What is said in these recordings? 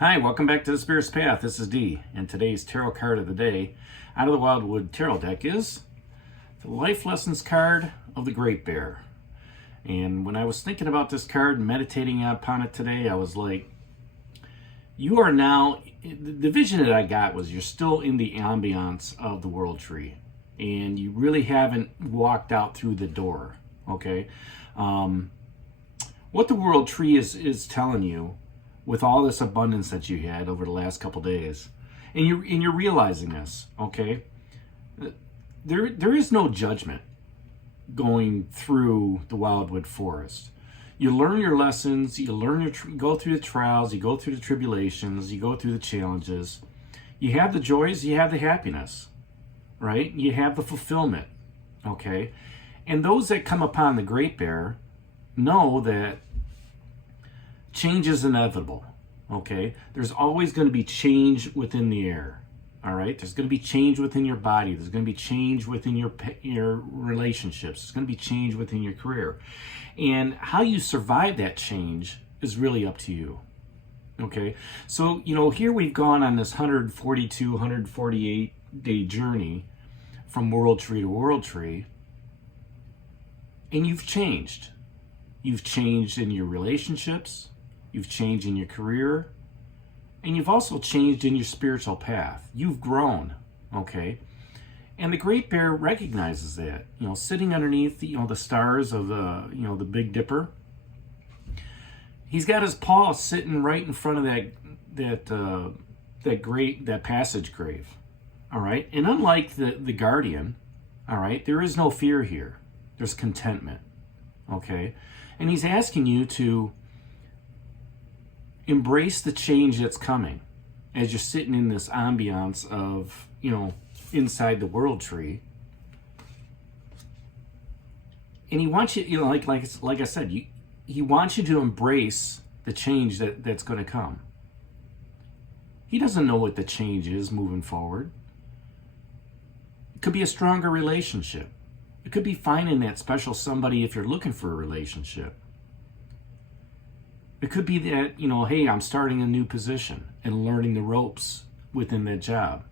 Hi, welcome back to the Spirit's Path. This is Dee, and today's tarot card of the day out of the Wildwood Tarot deck is the Life Lessons card of the Great Bear. And when I was thinking about this card and meditating upon it today, I was like, you are now, the vision that I got was you're still in the ambiance of the World Tree, and you really haven't walked out through the door, okay? What the World Tree is telling you with all this abundance that you had over the last couple days, and you're realizing this, okay? There is no judgment going through the Wildwood Forest. You learn your lessons, you go through the trials, you go through the tribulations, you go through the challenges. You have the joys, you have the happiness, right? You have the fulfillment, okay? And those that come upon the Great Bear know that change is inevitable, okay? There's always going to be change within the air, all right? There's going to be change within your body. There's going to be change within your relationships. There's going to be change within your career. And how you survive that change is really up to you, okay? So, here we've gone on this 142, 148-day journey from World Tree to World Tree, and you've changed. You've changed in your relationships. You've changed in your career, and you've also changed in your spiritual path. You've grown, okay? And the Great Bear recognizes that, sitting underneath, the stars of the Big Dipper. He's got his paw sitting right in front of that passage grave, all right? And unlike the Guardian, all right, there is no fear here. There's contentment, okay? And he's asking you to embrace the change that's coming as you're sitting in this ambiance of, inside the World Tree. And he wants you, like I said, he wants you to embrace the change that's going to come. He doesn't know what the change is moving forward. It could be a stronger relationship. It could be finding that special somebody if you're looking for a relationship. It could be that, hey, I'm starting a new position and learning the ropes within that job.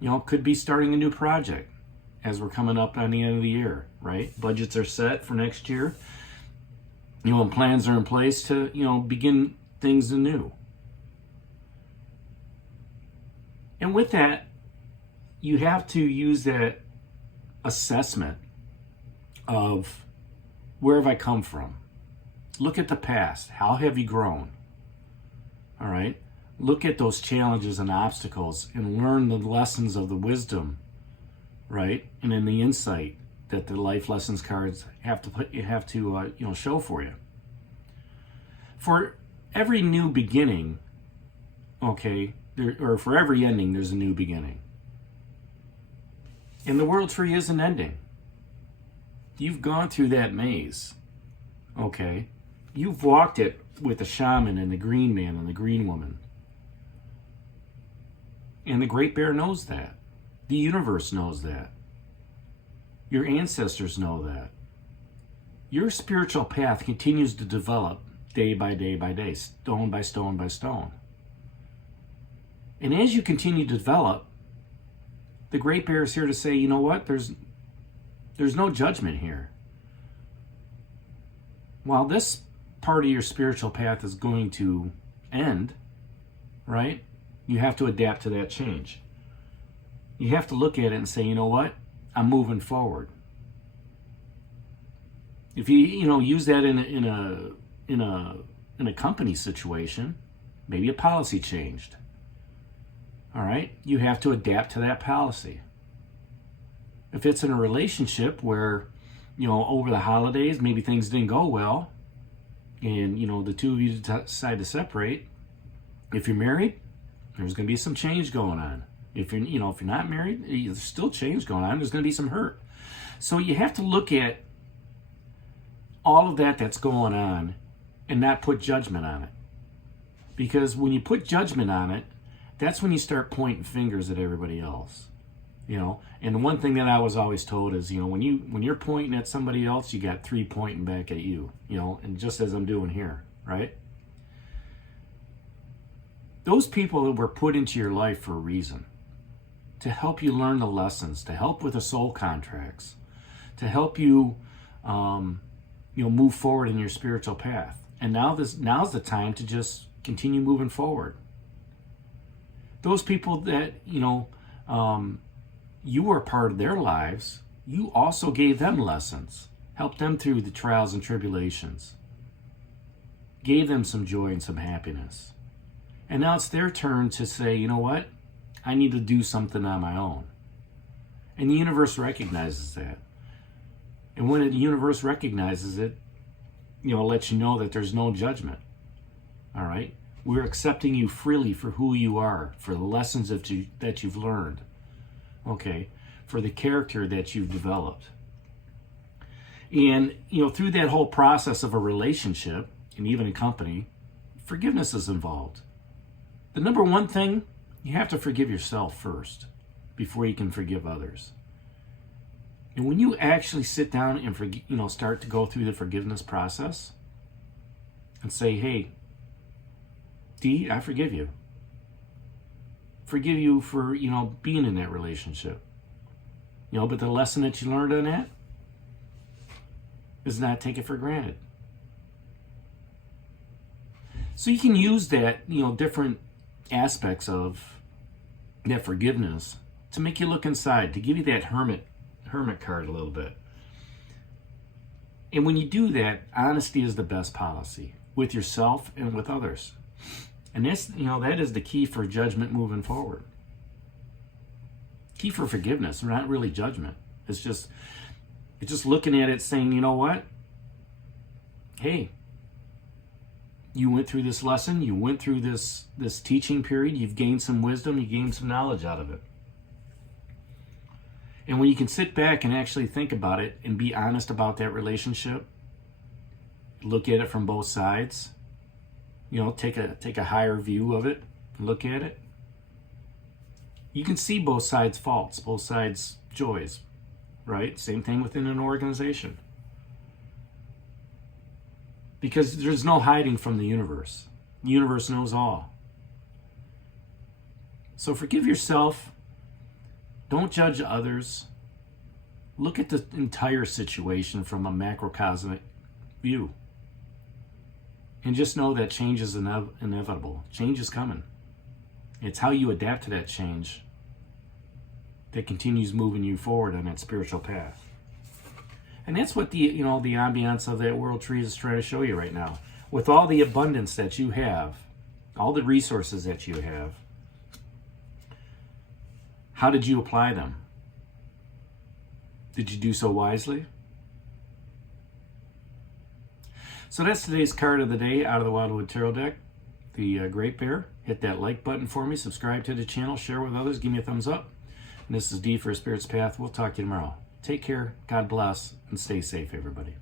It could be starting a new project as we're coming up on the end of the year, right? Budgets are set for next year, and plans are in place to, begin things anew. And with that, you have to use that assessment of where have I come from? Look at the past. How have you grown? All right? Look at those challenges and obstacles and learn the lessons of the wisdom, right? And then the insight that the life lessons cards have to show for you. For every new beginning, okay, or for every ending, there's a new beginning. And the World Tree isn't ending. You've gone through that maze, okay? You've walked it with the shaman and the green man and the green woman. And the Great Bear knows that. The universe knows that. Your ancestors know that. Your spiritual path continues to develop day by day by day, stone by stone by stone. And as you continue to develop, the Great Bear is here to say, you know what? There's no judgment here. While this part of your spiritual path is going to end, right? You have to adapt to that change. You have to look at it and say, you know what? I'm moving forward. If you use that in a company situation, maybe a policy changed. All right? You have to adapt to that policy. If it's in a relationship where, over the holidays, maybe things didn't go well, and, the two of you decide to separate, if you're married, there's going to be some change going on. If you're not married, there's still change going on. There's going to be some hurt. So you have to look at all of that's going on and not put judgment on it. Because when you put judgment on it, that's when you start pointing fingers at everybody else. And the one thing that I was always told is, when you're pointing at somebody else, you got three pointing back at you, and just as I'm doing here, right? Those people that were put into your life for a reason, to help you learn the lessons, to help with the soul contracts, to help you, move forward in your spiritual path. And now's the time to just continue moving forward. Those people that, you were part of their lives, you also gave them lessons, helped them through the trials and tribulations, gave them some joy and some happiness. And now it's their turn to say, you know what? I need to do something on my own. And the universe recognizes that. And when the universe recognizes it, it lets you know that there's no judgment. All right? We're accepting you freely for who you are, for the lessons that you've learned. Okay? For the character that you've developed. And, through that whole process of a relationship, and even a company, forgiveness is involved. The number one thing, you have to forgive yourself first before you can forgive others. And when you actually sit down and start to go through the forgiveness process and say, hey, D, I forgive you. Forgive you for, being in that relationship. But the lesson that you learned on that is not take it for granted. So you can use that, different aspects of that forgiveness to make you look inside, to give you that hermit card a little bit. And when you do that, honesty is the best policy with yourself and with others. And this, that is the key for judgment moving forward. Key for forgiveness, not really judgment. It's just looking at it saying, you know what? Hey, you went through this lesson, you went through this teaching period, you've gained some wisdom, you gained some knowledge out of it. And when you can sit back and actually think about it and be honest about that relationship, look at it from both sides, take a higher view of it, look at it, you can see both sides' faults, both sides' joys, right? Same thing within an organization. Because there's no hiding from the universe. The universe knows all. So forgive yourself. Don't judge others. Look at the entire situation from a macrocosmic view. And just know that change is inevitable. Change is coming. It's how you adapt to that change that continues moving you forward on that spiritual path. And that's what the ambiance of that world tree is trying to show you right now. With all the abundance that you have, all the resources that you have, how did you apply them? Did you do so wisely? So that's today's card of the day out of the Wildwood Tarot deck, the Great Bear. Hit that like button for me, subscribe to the channel, share with others, give me a thumbs up. And this is D for Spirit's Path. We'll talk to you tomorrow. Take care, God bless, and stay safe, everybody.